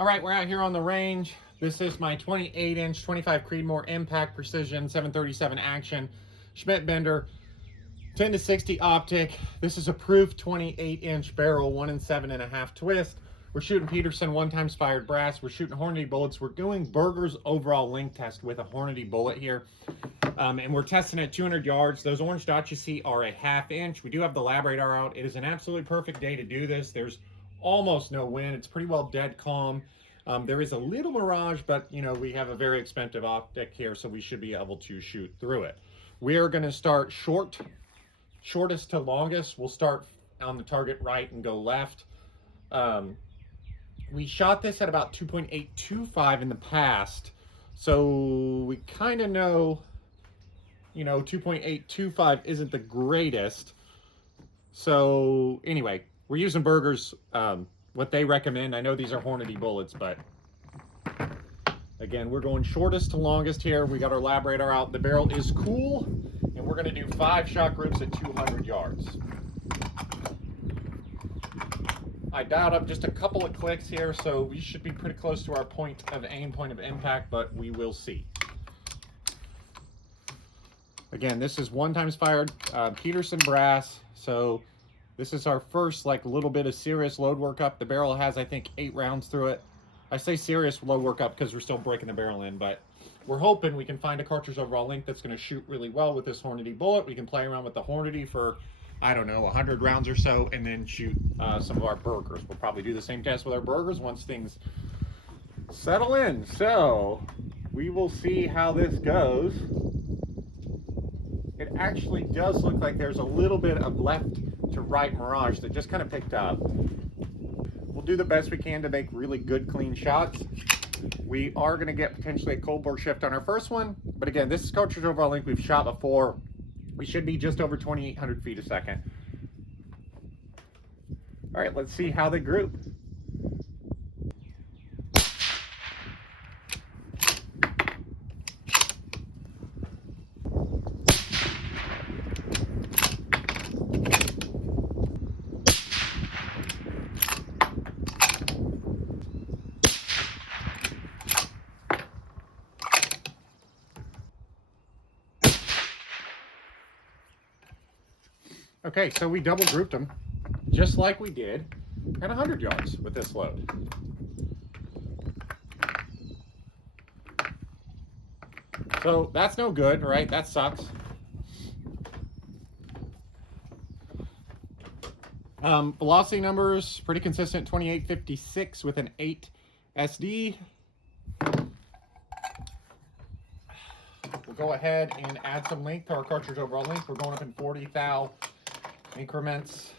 All right, we're out here on the range. This is my 28-inch 25 Creedmoor Impact Precision 737 Action Schmidt Bender 10 to 60 optic. This is a proof 28-inch barrel, 1 7.5 twist. We're shooting Peterson 1x fired brass. We're shooting Hornady bullets. We're doing Berger's overall length test with a Hornady bullet here. And we're testing at 200 yards. Those orange dots you see are a 1/2 inch. We do have the lab radar out. It is an absolutely perfect day to do this. There's almost no wind. It's pretty well dead calm. There is a little mirage, but you know, we have a very expensive optic here, so we should be able to shoot through it. We are going to start shortest to longest. We'll start on the target right and go left. We shot this at about 2.825 in the past, so we kind of know, you know, 2.825 isn't the greatest. So anyway, we're using Berger's, what they recommend. I know these are Hornady bullets, but again, we're going shortest to longest here. We got our lab radar out. The barrel is cool, and we're going to do 5 shot groups at 200 yards. I dialed up just a couple of clicks here, so we should be pretty close to our point of aim, point of impact, but we will see. Again, this is 1x fired Peterson brass, so this is our first like little bit of serious load workup. The barrel has, I think, 8 rounds through it. I say serious load workup because we're still breaking the barrel in, but we're hoping we can find a cartridge overall length that's going to shoot really well with this Hornady bullet. We can play around with the Hornady for, I don't know, 100 rounds or so, and then shoot some of our Bergers. We'll probably do the same test with our Bergers once things settle in. So we will see how this goes. It actually does look like there's a little bit of left to right mirage that just kind of picked up. We'll do the best we can to make really good, clean shots. We are going to get potentially a cold bore shift on our first one, but again, this is cartridge overall length we've shot before. We should be just over 2,800 feet a second. All right, let's see how they group. Okay, so we double grouped them, just like we did at 100 yards with this load. So that's no good, right? That sucks. Velocity numbers, pretty consistent, 2856 with an 8 SD. We'll go ahead and add some length to our cartridge overall length. We're going up in 40 thou increments.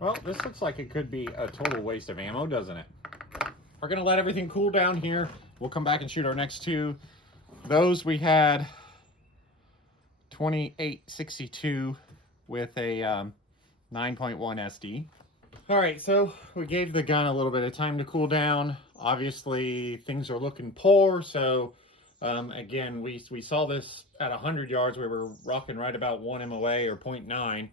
Well, this looks like it could be a total waste of ammo, doesn't it? We're going to let everything cool down here. We'll come back and shoot our next 2. Those we had 2862 with a 9.1 SD. All right, so we gave the gun a little bit of time to cool down. Obviously, things are looking poor, so again, we saw this at 100 yards. We were rocking right about 1 MOA or 0.9.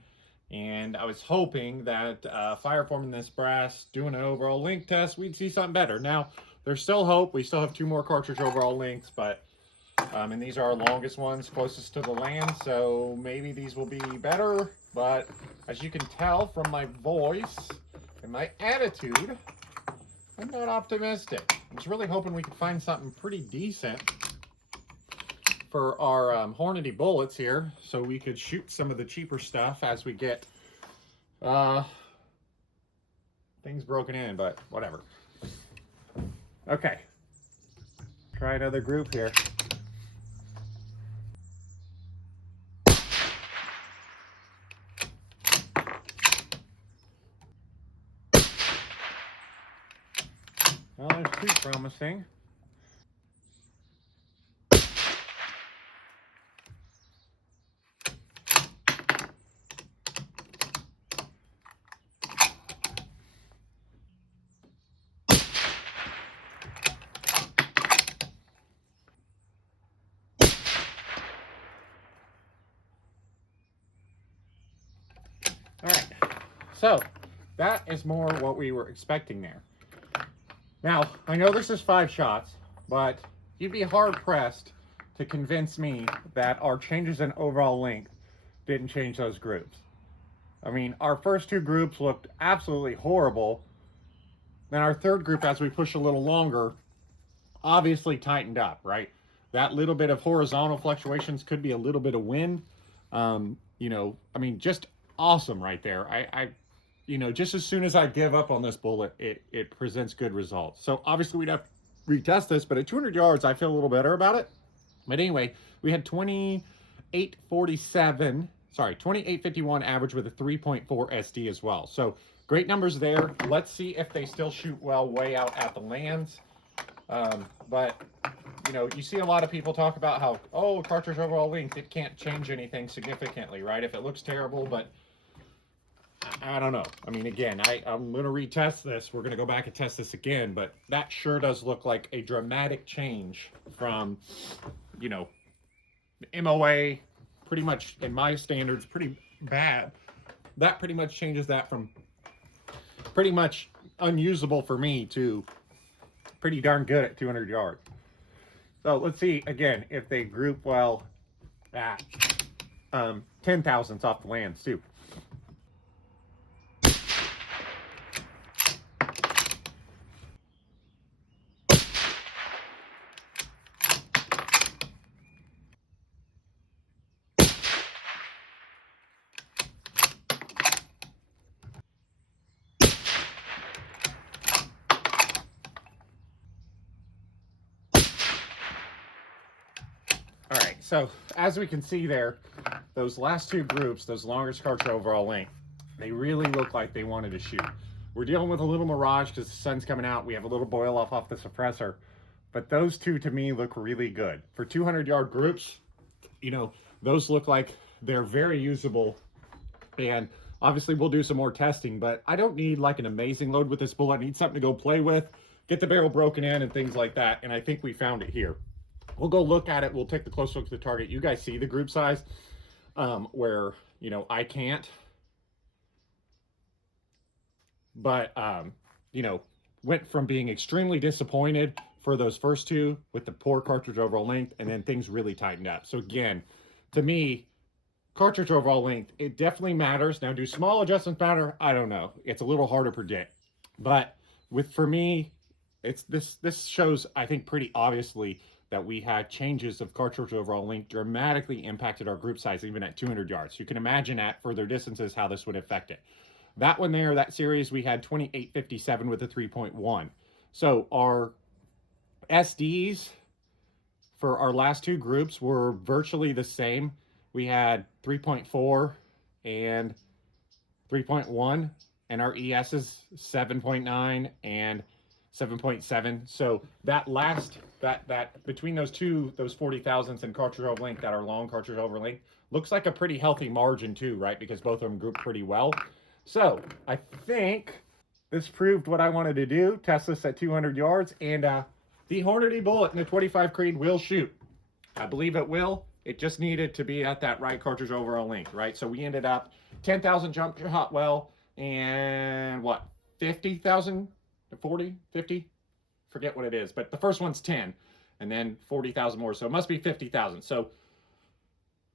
And I was hoping that fireforming this brass, doing an overall length test, we'd see something better. Now, there's still hope. We still have 2 more cartridge overall lengths, but and these are our longest ones, closest to the land, so maybe these will be better. But as you can tell from my voice and my attitude, I'm not optimistic. I was really hoping we could find something pretty decent for our Hornady bullets here, so we could shoot some of the cheaper stuff as we get things broken in, but whatever. Okay, try another group here. Well, that's too promising. All right, so that is more what we were expecting there. Now, I know this is 5 shots, but you'd be hard pressed to convince me that our changes in overall length didn't change those groups. I mean, our first 2 groups looked absolutely horrible. Then our third group, as we push a little longer, obviously tightened up, right? That little bit of horizontal fluctuations could be a little bit of wind. You know, I mean, just awesome right there. You know, just as soon as I give up on this bullet, it presents good results. So obviously we'd have to retest this, but at 200 yards, I feel a little better about it. But anyway, we had 2851 average with a 3.4 SD as well. So great numbers there. Let's see if they still shoot well way out at the lands. But you know, you see a lot of people talk about how, oh, cartridge overall length, it can't change anything significantly, right? If it looks terrible, but I don't know. I mean, again, I'm going to retest this. We're going to go back and test this again, but that sure does look like a dramatic change from, you know, MOA, pretty much, in my standards, pretty bad. That pretty much changes that from pretty much unusable for me to pretty darn good at 200 yards. So let's see, again, if they group well at 10 thousandths off the lands, too. All right, so as we can see there, those last 2 groups, those longest cartridge overall length, they really look like they wanted to shoot. We're dealing with a little mirage because the sun's coming out. We have a little boil off the suppressor, but those 2 to me look really good. For 200-yard groups, you know, those look like they're very usable, and obviously we'll do some more testing, but I don't need like an amazing load with this bullet. I need something to go play with, get the barrel broken in and things like that, and I think we found it here. We'll go look at it. We'll take the close look at the target. You guys see the group size where, you know, I can't. But, you know, went from being extremely disappointed for those first 2 with the poor cartridge overall length, and then things really tightened up. So again, to me, cartridge overall length, it definitely matters. Now, do small adjustments matter? I don't know. It's a little hard to predict. But for me, it's this shows, I think, pretty obviously that we had changes of cartridge overall length dramatically impacted our group size even at 200 yards. You can imagine at further distances how this would affect it. That one there, that series, we had 2857 with a 3.1. So our SDs for our last 2 groups were virtually the same. We had 3.4 and 3.1, and our ESs 7.9 and 7.7. So that last, that between those 2, those 40 thousandths and cartridge over length, that are long cartridge over length, looks like a pretty healthy margin too, right? Because both of them group pretty well. So I think this proved what I wanted to do, test this at 200 yards, and the Hornady bullet in the 25 Creed will shoot. I believe it will. It just needed to be at that right cartridge overall length, right? So we ended up 10,000 jump shot well, and what, 50,000? 40, 50, forget what it is, but the first one's 10, and then 40,000 more, so it must be 50,000. So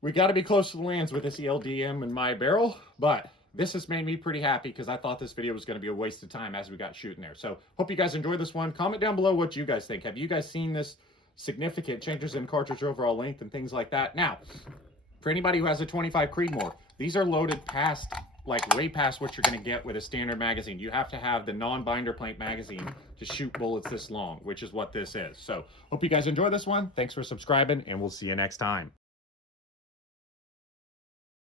we got to be close to the lands with this ELDM in my barrel, but this has made me pretty happy because I thought this video was going to be a waste of time as we got shooting there. So hope you guys enjoyed this one. Comment down below what you guys think. Have you guys seen this significant changes in cartridge overall length and things like that? Now, for anybody who has a 25 Creedmoor, these are loaded past, like way past what you're going to get with a standard magazine. You have to have the non-binder plate magazine to shoot bullets this long, which is what this is. So hope you guys enjoy this one. Thanks for subscribing, and we'll see you next time.